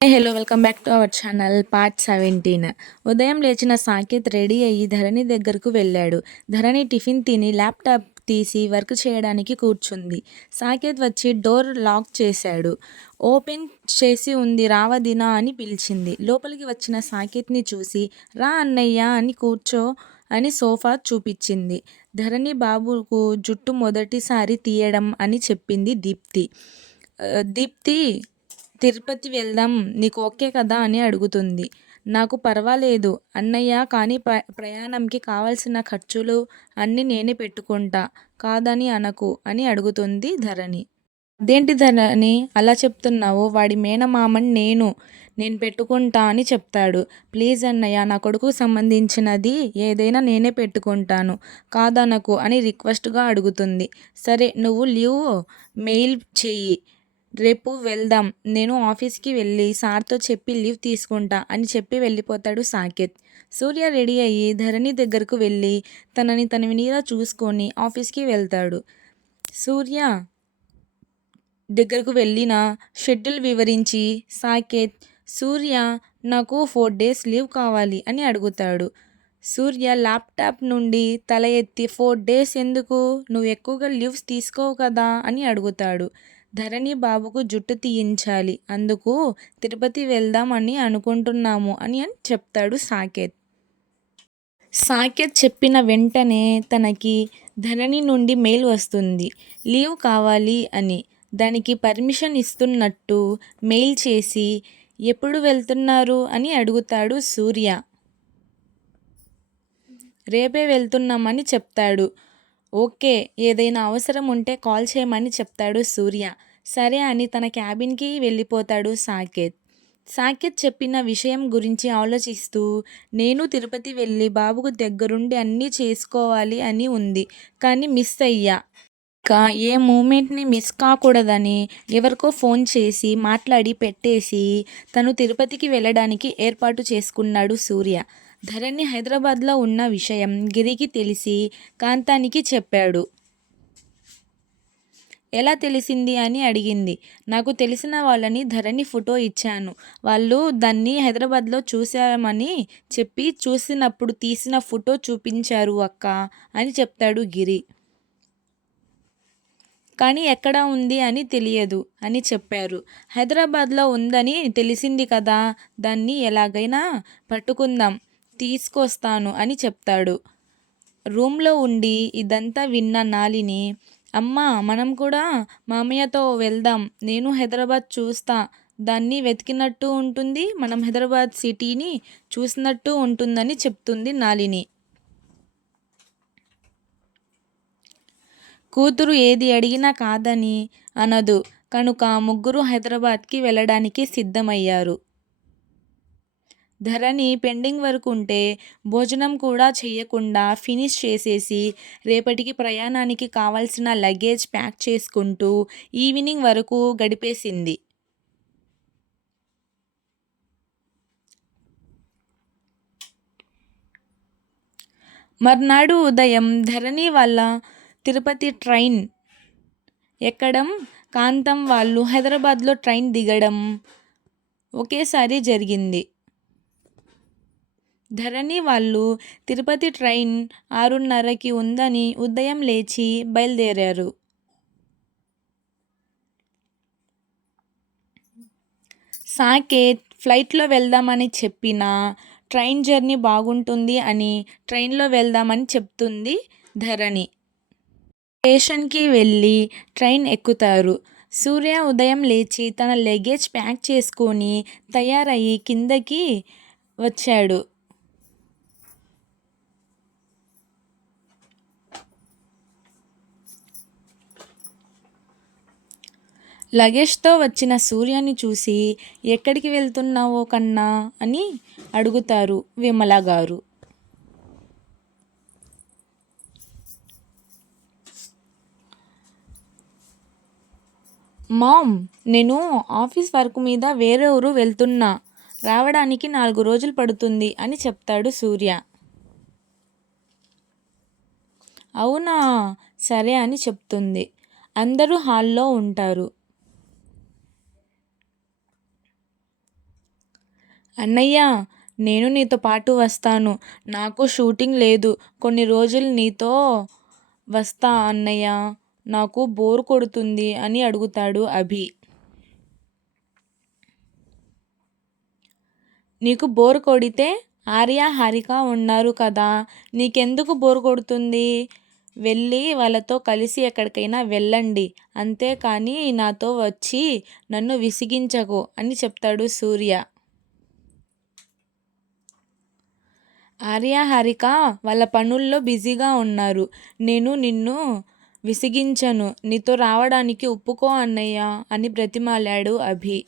Hello welcome back to our channel part seventeen ఉదయం లేచిన Saketh ready అయ్యి ధరణి దగ్గరకు వెళ్ళాడు. ధరణి టిఫిన్ తిని ల్యాప్టాప్ తీసి వర్క్ చేయడానికి కూర్చుంది. సాకేత్ వచ్చి డోర్ లాక్ చేశాడు. ఓపెన్ చేసి ఉంది రావదినా అని పిలిచింది. లోపలికి వచ్చిన సాకేత్ని చూసి రా అన్నయ్య అని కూర్చో అని సోఫా చూపించింది. ధరణి బాబుకు జుట్టు మొదటిసారి తీయడం అని చెప్పింది దీప్తి. దీప్తి తిరుపతి వెళ్దాం నీకు ఓకే కదా అని అడుగుతుంది. నాకు పర్వాలేదు అన్నయ్య కానీ ప్ర ప్రయాణంకి కావాల్సిన ఖర్చులు అన్నీ నేనే పెట్టుకుంటా కాదని అనకు అని అడుగుతుంది ధరణి. అదేంటి ధరణి అలా చెప్తున్నావు? వాడి మేనమామని నేను నేను పెట్టుకుంటా అని చెప్తాడు. ప్లీజ్ అన్నయ్య నా కొడుకు సంబంధించినది ఏదైనా నేనే పెట్టుకుంటాను కాదనకు అని రిక్వెస్ట్గా అడుగుతుంది. సరే నువ్వు లీవ్ మెయిల్ చెయ్యి. రేపు వెళ్దాం. నేను ఆఫీస్కి వెళ్ళి సార్తో చెప్పి లీవ్ తీసుకుంటా అని చెప్పి వెళ్ళిపోతాడు సాకేత్. సూర్య రెడీ అయ్యి ధరణి దగ్గరకు వెళ్ళి తనని తన వినీలా చూసుకొని ఆఫీస్కి వెళ్తాడు. సూర్య దగ్గరకు వెళ్ళిన షెడ్యూల్ వివరించి సాకేత్ సూర్య నాకు ఫోర్ డేస్ లీవ్ కావాలి అని అడుగుతాడు. సూర్య ల్యాప్టాప్ నుండి తల ఎత్తి ఫోర్ డేస్ ఎందుకు? నువ్వు ఎక్కువగా లీవ్స్ తీసుకోవు కదా అని అడుగుతాడు. ధరణి బాబుకు జుట్టు తీయించాలి. అందుకు తిరుపతి వెళ్దాం అని అనుకుంటున్నాము అని అని చెప్తాడు సాకేత్. సాకేత్ చెప్పిన వెంటనే తనకి ధరణి నుండి మెయిల్ వస్తుంది. లీవ్ కావాలి అని. దానికి పర్మిషన్ ఇస్తున్నట్టు మెయిల్ చేసి ఎప్పుడు వెళ్తున్నారు? అని అడుగుతాడు సూర్య. రేపే వెళ్తున్నామని చెప్తాడు. ఓకే ఏదైనా అవసరం ఉంటే కాల్ చేయమని చెప్తాడు సూర్య. సరే అని తన క్యాబిన్కి వెళ్ళిపోతాడు సాకేత్. సాకేత్ చెప్పిన విషయం గురించి ఆలోచిస్తూ నేను తిరుపతి వెళ్ళి బాబుకు దగ్గరుండి అన్నీ చేసుకోవాలి అని ఉంది. కానీ మిస్ అయ్యా. ఇంకా ఏ మూమెంట్ని మిస్ కాకూడదని ఎవరికో ఫోన్ చేసి మాట్లాడి పెట్టేసి తను తిరుపతికి వెళ్ళడానికి ఏర్పాటు చేసుకున్నాడు సూర్య. ధరణి హైదరాబాద్లో ఉన్న విషయం గిరికి తెలిసి కాంతానికి చెప్పాడు. ఎలా తెలిసింది అని అడిగింది. నాకు తెలిసిన వాళ్ళని ధరణి ఫోటో ఇచ్చాను. వాళ్ళు దాన్ని హైదరాబాద్లో చూశామని చెప్పి చూసినప్పుడు తీసిన ఫోటో చూపించారు అక్క అని చెప్తాడు గిరి. కానీ ఎక్కడ ఉంది అని తెలియదు అని చెప్పారు. హైదరాబాద్లో ఉందని తెలిసింది కదా. దాన్ని ఎలాగైనా పట్టుకుందాం. తీసుకొస్తాను అని చెప్తాడు. రూమ్లో ఉండి ఇదంతా విన్న నాలిని అమ్మ మనం కూడా మామయ్యతో వెళ్దాం. నేను హైదరాబాద్ చూస్తా. దాన్ని వెతికినట్టు ఉంటుంది మనం హైదరాబాద్ సిటీని చూసినట్టు ఉంటుందని చెప్తుంది నాలిని. కూతురు ఏది అడిగినా కాదని అనదు. కనుక ముగ్గురు హైదరాబాద్కి వెళ్ళడానికి సిద్ధమయ్యారు. ధరణి పెండింగ్ వరకు ఉంటే భోజనం కూడా చేయకుండా ఫినిష్ చేసేసి రేపటికి ప్రయాణానికి కావాల్సిన లగేజ్ ప్యాక్ చేసుకుంటూ ఈవినింగ్ వరకు గడిపేసింది. మర్నాడు ఉదయం ధరణి వాళ్ళ తిరుపతి ట్రైన్ ఎక్కడం కాంతం వాళ్ళు హైదరాబాద్లో ట్రైన్ దిగడం ఒకేసారి జరిగింది. ధరణి వాళ్ళు తిరుపతి ట్రైన్ ఆరున్నరకి ఉందని ఉదయం లేచి బయలుదేరారు. సాకేత్ ఫ్లైట్లో వెళ్దామని చెప్పిన ట్రైన్ జర్నీ బాగుంటుంది అని ట్రైన్లో వెళ్దామని చెప్తుంది ధరణి. స్టేషన్కి వెళ్ళి ట్రైన్ ఎక్కుతారు. సూర్య ఉదయం లేచి తన లగేజ్ ప్యాక్ చేసుకొని తయారయ్యి కిందకి వచ్చాడు. లగేజ్తో వచ్చిన సూర్యని చూసి ఎక్కడికి వెళ్తున్నావో కన్నా? అని అడుగుతారు విమల గారు. మామ్ నేను ఆఫీస్ వర్క్ మీద వేరే ఊరు వెళ్తున్నా. రావడానికి నాలుగు రోజులు పడుతుంది అని చెప్తాడు సూర్య. అవునా? సరే అని చెప్తుంది. అందరూ హాల్లో ఉంటారు. అన్నయ్య నేను నీతో పాటు వస్తాను. నాకు షూటింగ్ లేదు. కొన్ని రోజులు నీతో వస్తా అన్నయ్య. నాకు బోర్ కొడుతుంది అని అడుగుతాడు అభి. నీకు బోర్ కొడితే ఆర్య హారిక ఉన్నారు కదా. నీకెందుకు బోర్ కొడుతుంది? వెళ్ళి వాళ్ళతో కలిసి ఎక్కడికైనా వెళ్ళండి. అంతేకాని నాతో వచ్చి నన్ను విసిగించకు అని చెప్తాడు సూర్య. ఆర్య హారిక వాళ్ళ పనుల్లో బిజీగా ఉన్నారు. నేను నిన్ను విసిగించను. నీతో రావడానికి ఒప్పుకో అన్నయ్య అని బ్రతిమాలాడు అభి.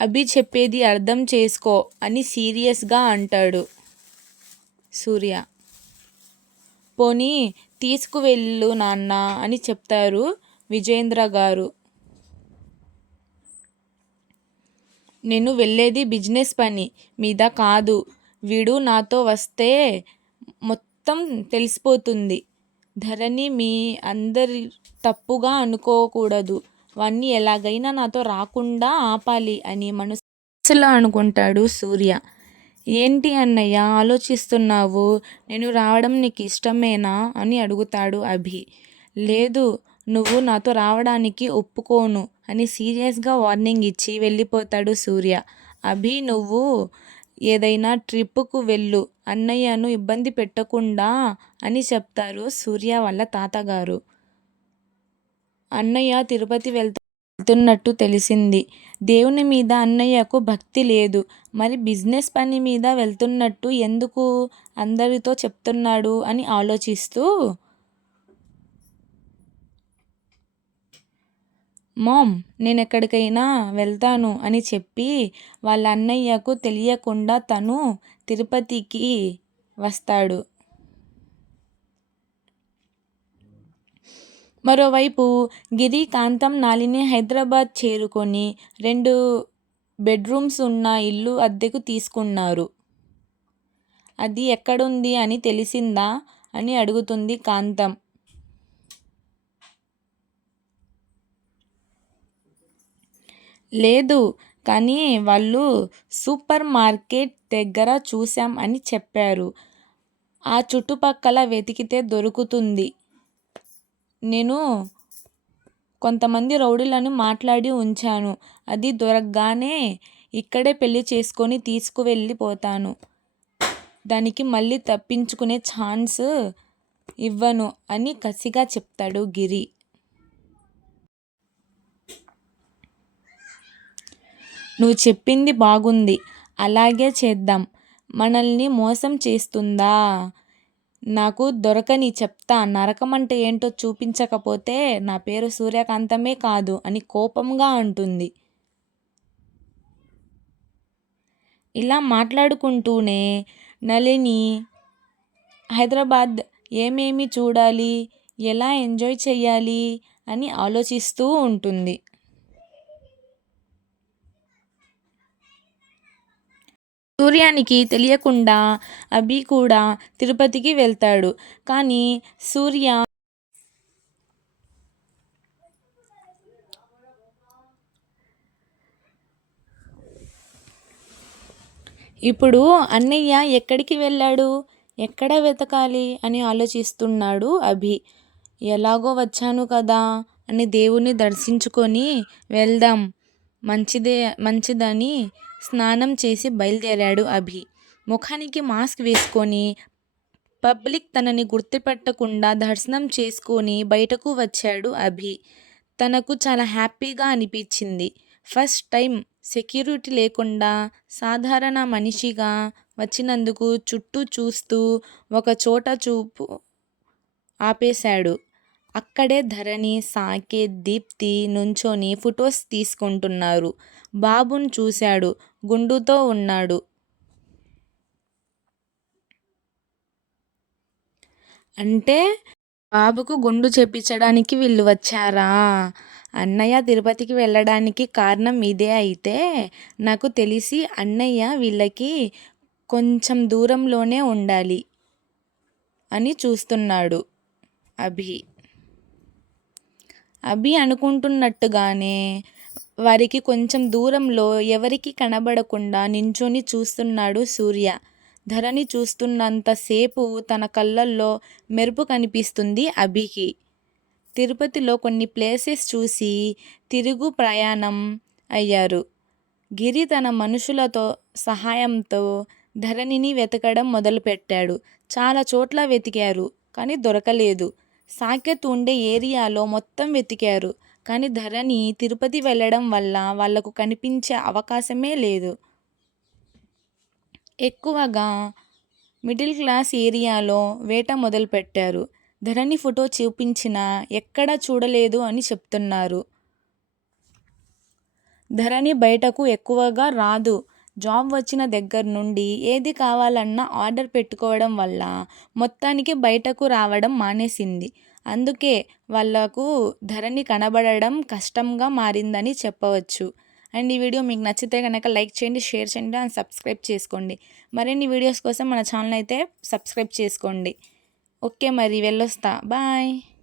అభి చెప్పేది అర్థం చేసుకో అని సీరియస్గా అంటాడు సూర్య. పోనీ తీసుకువెళ్ళు నాన్న అని చెప్తారు విజేంద్ర గారు. నేను వెళ్ళేది బిజినెస్ పని మీద కాదు. వీడు నాతో వస్తే మొత్తం తెలిసిపోతుంది. ధరణి మీ అందరి తప్పుగా అనుకోకూడదు. వాణ్ణి ఎలాగైనా నాతో రాకుండా ఆపాలి అని మనసులో అనుకుంటాడు సూర్య. ఏంటి అన్నయ్య ఆలోచిస్తున్నావు? నేను రావడం నీకు ఇష్టమేనా? అని అడుగుతాడు అభి. లేదు నువ్వు నాతో రావడానికి ఒప్పుకోను. అని సీరియస్గా వార్నింగ్ ఇచ్చి వెళ్ళిపోతాడు సూర్య. అభి నువ్వు ఏదైనా ట్రిప్పుకు వెళ్ళు అన్నయ్యను ఇబ్బంది పెట్టకుండా అని చెప్తారు సూర్య వాళ్ళ తాతగారు. అన్నయ్య తిరుపతి వెళ్తున్నట్టు తెలిసింది. దేవుని మీద అన్నయ్యకు భక్తి లేదు. మరి బిజినెస్ పని మీద వెళ్తున్నట్టు ఎందుకు అందరితో చెప్తున్నాడు అని ఆలోచిస్తూ మామ్ నేను ఎక్కడికైనా వెళ్తాను అని చెప్పి వాళ్ళ అన్నయ్యకు తెలియకుండా తను తిరుపతికి వస్తాడు. మరోవైపు గిరి కాంతం నాలిని హైదరాబాద్ చేరుకొని రెండు బెడ్రూమ్స్ ఉన్న ఇల్లు అద్దెకు తీసుకున్నారు. అది ఎక్కడుంది అని తెలిసిందా అని అడుగుతుంది కాంతం. లేదు కానీ వాళ్ళు సూపర్ మార్కెట్ దగ్గర చూసాం అని చెప్పారు. ఆ చుట్టుపక్కల వెతికితే దొరుకుతుంది. నేను కొంతమంది రౌడీలను మాట్లాడి ఉంచాను. అది దొరకగానే ఇక్కడే పెళ్ళి చేసుకొని తీసుకువెళ్ళిపోతాను. దానికి మళ్ళీ తప్పించుకునే ఛాన్స్ ఇవ్వను అని కసిగా చెప్తాడు గిరి. నువ్వు చెప్పింది బాగుంది. అలాగే చేద్దాం. మనల్ని మోసం చేస్తుందా? నాకు దొరకని చెప్తా. నరకం అంటే ఏంటో చూపించకపోతే నా పేరు సూర్యకాంతమే కాదు అని కోపంగా అంటుంది. ఇలా మాట్లాడుకుంటూనే నళిని హైదరాబాద్ ఏమేమి చూడాలి? ఎలా ఎంజాయ్ చేయాలి? అని ఆలోచిస్తూ ఉంటుంది. సూర్యానికి తెలియకుండా అభి కూడా తిరుపతికి వెళ్తాడు. కానీ సూర్య ఇప్పుడు అన్నయ్య ఎక్కడికి వెళ్ళాడు? ఎక్కడ వెతకాలి అని ఆలోచిస్తున్నాడు అభి. ఎలాగో వచ్చాను కదా అని దేవుణ్ణి దర్శించుకొని వెళ్దాం. మంచిదే మంచిదని స్నానం చేసి బయలుదేరాడు అభి. ముఖానికి మాస్క్ వేసుకొని పబ్లిక్ తనని గుర్తుపెట్టకుండా దర్శనం చేసుకొని బయటకు వచ్చాడు అభి. తనకు చాలా హ్యాపీగా అనిపించింది. ఫస్ట్ టైం సెక్యూరిటీ లేకుండా సాధారణ మనిషిగా వచ్చినందుకు చుట్టూ చూస్తూ ఒక చోట చూపు ఆపేశాడు. అక్కడే ధరణి సాకేత్ దీప్తి నుంచొని ఫొటోస్ తీసుకుంటున్నారు. బాబును చూశాడు. గుండుతో ఉన్నాడు. అంటే బాబుకు గుండు చేపించడానికి వీళ్ళు వచ్చారా? అన్నయ్య తిరుపతికి వెళ్ళడానికి కారణం ఇదే అయితే నాకు తెలిసి అన్నయ్య వీళ్ళకి కొంచెం దూరంలోనే ఉండాలి అని చూస్తున్నాడు అభి. అభి అనుకుంటున్నట్టుగానే వారికి కొంచెం దూరంలో ఎవరికీ కనబడకుండా నించొని చూస్తున్నాడు సూర్య. ధరణి చూస్తున్నంతసేపు తన కళ్ళల్లో మెరుపు కనిపిస్తుంది అభికి. తిరుపతిలో కొన్ని ప్లేసెస్ చూసి తిరుగు ప్రయాణం అయ్యారు. గిరి తన మనుషులతో సహాయంతో ధరణిని వెతకడం మొదలుపెట్టాడు. చాలా చోట్ల వెతికారు కానీ దొరకలేదు. సాకేత్ ఉండే ఏరియాలో మొత్తం వెతికారు. కానీ ధరణి తిరుపతి వెళ్ళడం వల్ల వాళ్ళకు కనిపించే అవకాశమే లేదు. ఎక్కువగా మిడిల్ క్లాస్ ఏరియాలో వేట మొదలుపెట్టారు. ధరణి ఫోటో చూపించినా ఎక్కడా చూడలేదు అని చెప్తున్నారు. ధరణి బయటకు ఎక్కువగా రాదు. జాబ్ వచ్చిన దగ్గర నుండి ఏది కావాలన్నా ఆర్డర్ పెట్టుకోవడం వల్ల మొత్తానికి బయటకు రావడం మానేసింది. అందుకే వాళ్ళకు ధరణి కనబడడం కష్టంగా మారిందని చెప్పవచ్చు. అండ్ ఈ వీడియో మీకు నచ్చితే కనుక లైక్ చేయండి షేర్ చేయండి అండ్ సబ్స్క్రైబ్ చేసుకోండి. మరిన్ని వీడియోస్ కోసం మన ఛానల్ అయితే సబ్స్క్రైబ్ చేసుకోండి. ఓకే మరి వెళ్ళొస్తా. బాయ్.